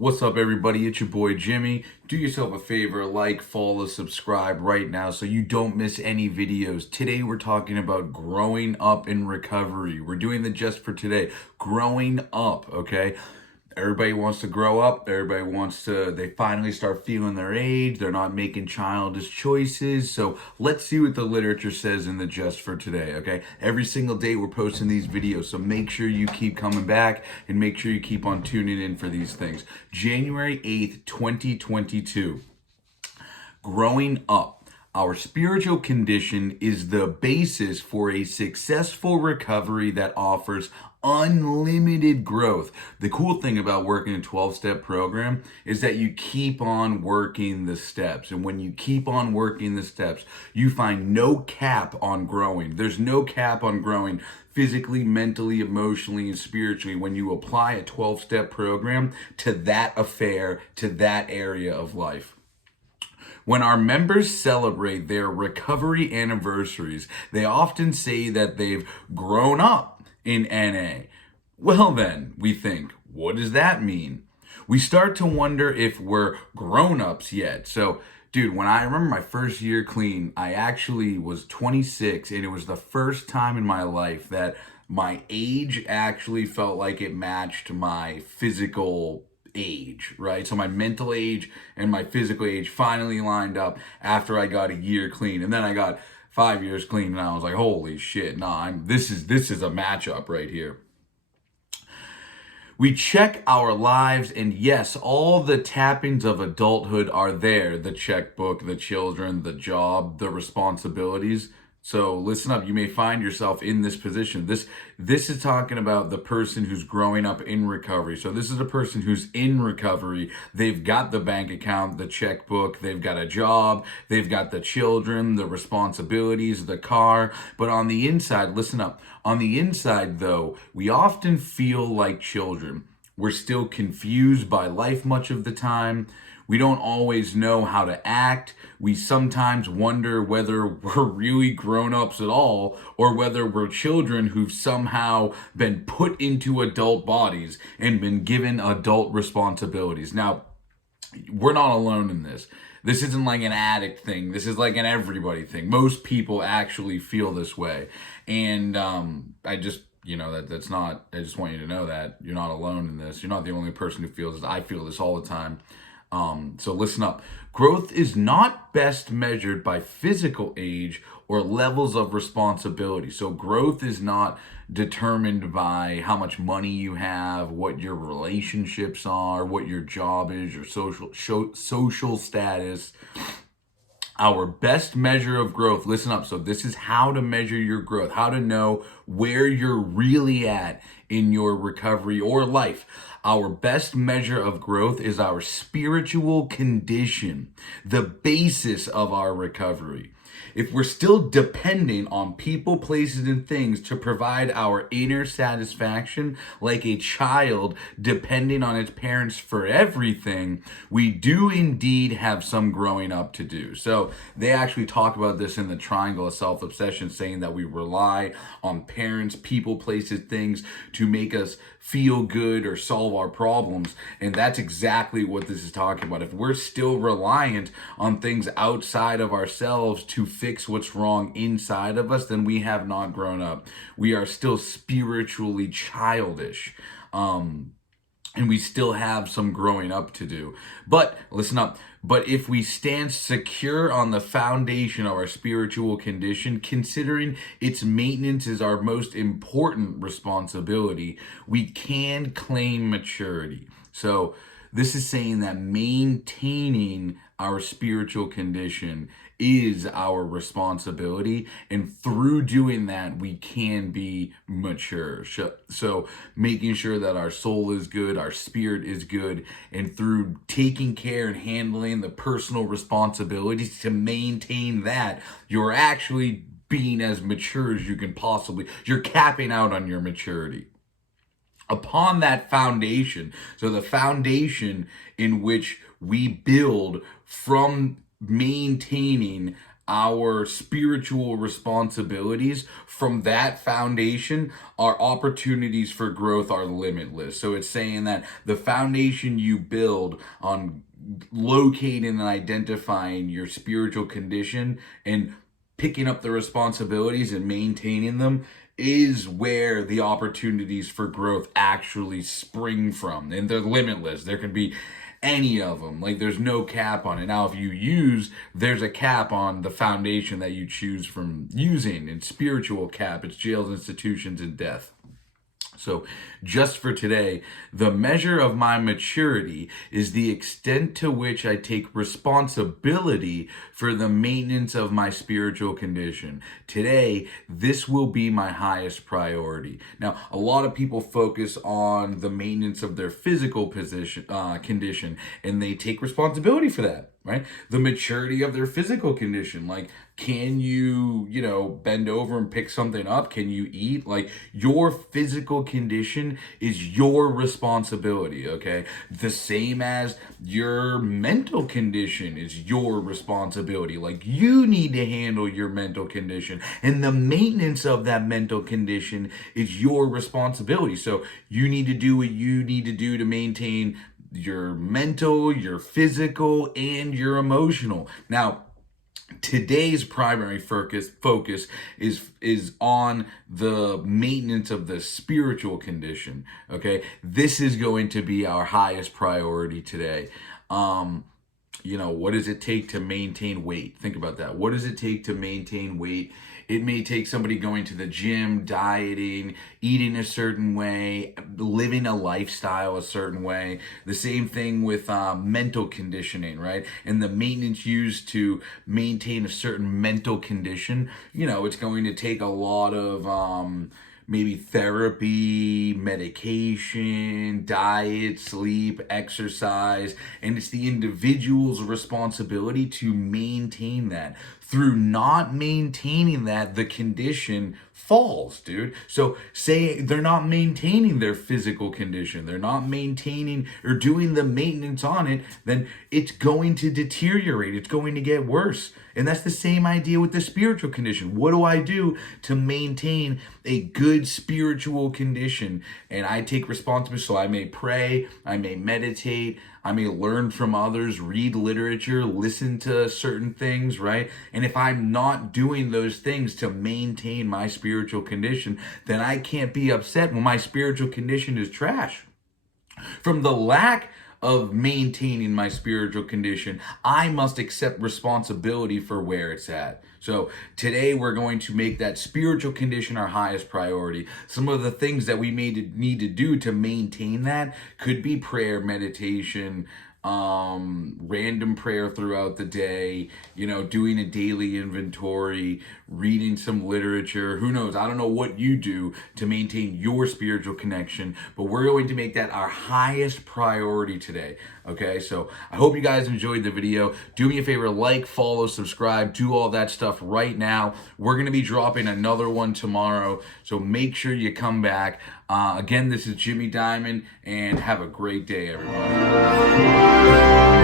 What's up, everybody? It's your boy Jimmy. Do yourself a favor, like, follow, subscribe right now so you don't miss any videos. Today we're talking about growing up in recovery. We're doing the just for today, growing up, okay? Everybody wants to grow up. They finally start feeling their age. They're not making childish choices. So let's see what the literature says in the just for today, okay? Every single day we're posting these videos. So make sure you keep coming back and make sure you keep on tuning in for these things. January 8th, 2022. Growing up. Our spiritual condition is the basis for a successful recovery that offers unlimited growth. The cool thing about working a 12-step program is that you keep on working the steps. And when you keep on working the steps, you find no cap on growing. There's no cap on growing physically, mentally, emotionally, and spiritually when you apply a 12-step program to that affair, to that area of life. When our members celebrate their recovery anniversaries, they often say that they've grown up in NA. Well then, we think, what does that mean? We start to wonder if we're grown-ups yet. So, dude, when I remember my first year clean, I actually was 26, and it was the first time in my life that my age actually felt like it matched my physical age, right? So my mental age and my physical age finally lined up after I got a year clean, and then I got 5 years clean, and I was like, holy shit, this is a matchup right here. We check our lives, and yes, all the tappings of adulthood are there: the checkbook, the children, the job, the responsibilities. So listen up, you may find yourself in this position. This is talking about the person who's growing up in recovery. So this is a person who's in recovery. They've got the bank account, the checkbook, they've got a job, they've got the children, the responsibilities, the car. But on the inside, listen up, on the inside though, we often feel like children. We're still confused by life much of the time. We don't always know how to act. We sometimes wonder whether we're really grown-ups at all or whether we're children who've somehow been put into adult bodies and been given adult responsibilities. Now, we're not alone in this. This isn't like an addict thing. This is like an everybody thing. Most people actually feel this way. And I just want you to know that you're not alone in this. You're not the only person who feels this. I feel this all the time. So listen up. Growth is not best measured by physical age or levels of responsibility. So growth is not determined by how much money you have, what your relationships are, what your job is, your social status. Our best measure of growth, listen up. So this is how to measure your growth, how to know where you're really at in your recovery or life. Our best measure of growth is our spiritual condition, the basis of our recovery. If we're still depending on people, places, and things to provide our inner satisfaction, like a child depending on its parents for everything, we do indeed have some growing up to do. So they actually talk about this in the triangle of self-obsession, saying that we rely on parents, people, places, things to make us feel good or solve our problems. And that's exactly what this is talking about. If we're still reliant on things outside of ourselves to fix what's wrong inside of us, then we have not grown up. We are still spiritually childish. And we still have some growing up to do. But listen up. But if we stand secure on the foundation of our spiritual condition, considering its maintenance is our most important responsibility, we can claim maturity. So this is saying that maintaining our spiritual condition is our responsibility, and through doing that we can be mature. So making sure that our soul is good, our spirit is good, and through taking care and handling the personal responsibilities to maintain that, you're actually being as mature as you can possibly. You're capping out on your maturity. Upon that foundation, so the foundation in which we build from maintaining our spiritual responsibilities from that foundation, our opportunities for growth are limitless. So it's saying that the foundation you build on locating and identifying your spiritual condition and picking up the responsibilities and maintaining them is where the opportunities for growth actually spring from. And they're limitless. There can be any of them. Like, there's no cap on it. Now, if you use, there's a cap on the foundation that you choose from using. It's spiritual cap. It's jails, institutions, and death. So just for today, the measure of my maturity is the extent to which I take responsibility for the maintenance of my spiritual condition. Today, this will be my highest priority. Now, a lot of people focus on the maintenance of their physical condition, and they take responsibility for that, right? The maturity of their physical condition, like, can you, bend over and pick something up? Can you eat? Like, your physical condition is your responsibility, okay? The same as your mental condition is your responsibility. Like, you need to handle your mental condition, and the maintenance of that mental condition is your responsibility. So you need to do what you need to do to maintain your mental, your physical, and your emotional. Now, today's primary focus is on the maintenance of the spiritual condition. Okay, this is going to be our highest priority today. What does it take to maintain weight? Think about that. What does it take to maintain weight? It may take somebody going to the gym, dieting, eating a certain way, living a lifestyle a certain way. The same thing with mental conditioning, right? And the maintenance used to maintain a certain mental condition. It's going to take a lot of maybe therapy, medication, diet, sleep, exercise, and it's the individual's responsibility to maintain that. Through not maintaining that, the condition falls, dude. So say they're not maintaining their physical condition, they're not maintaining or doing the maintenance on it, then it's going to deteriorate. It's going to get worse. And that's the same idea with the spiritual condition. What do I do to maintain a good spiritual condition? And I take responsibility. So I may pray, I may meditate, I may learn from others, read literature, listen to certain things, right? And if I'm not doing those things to maintain my spiritual condition, then I can't be upset when my spiritual condition is trash. From the lack of maintaining my spiritual condition, I must accept responsibility for where it's at. So today we're going to make that spiritual condition our highest priority. Some of the things that we may need to do to maintain that could be prayer, meditation, random prayer throughout the day, doing a daily inventory, reading some literature. Who knows? I don't know what you do to maintain your spiritual connection, but we're going to make that our highest priority today. Okay, so I hope you guys enjoyed the video. Do me a favor, like, follow, subscribe, do all that stuff right now. We're going to be dropping another one tomorrow, so make sure you come back. Again, this is Jimi Diamond, and have a great day, everybody.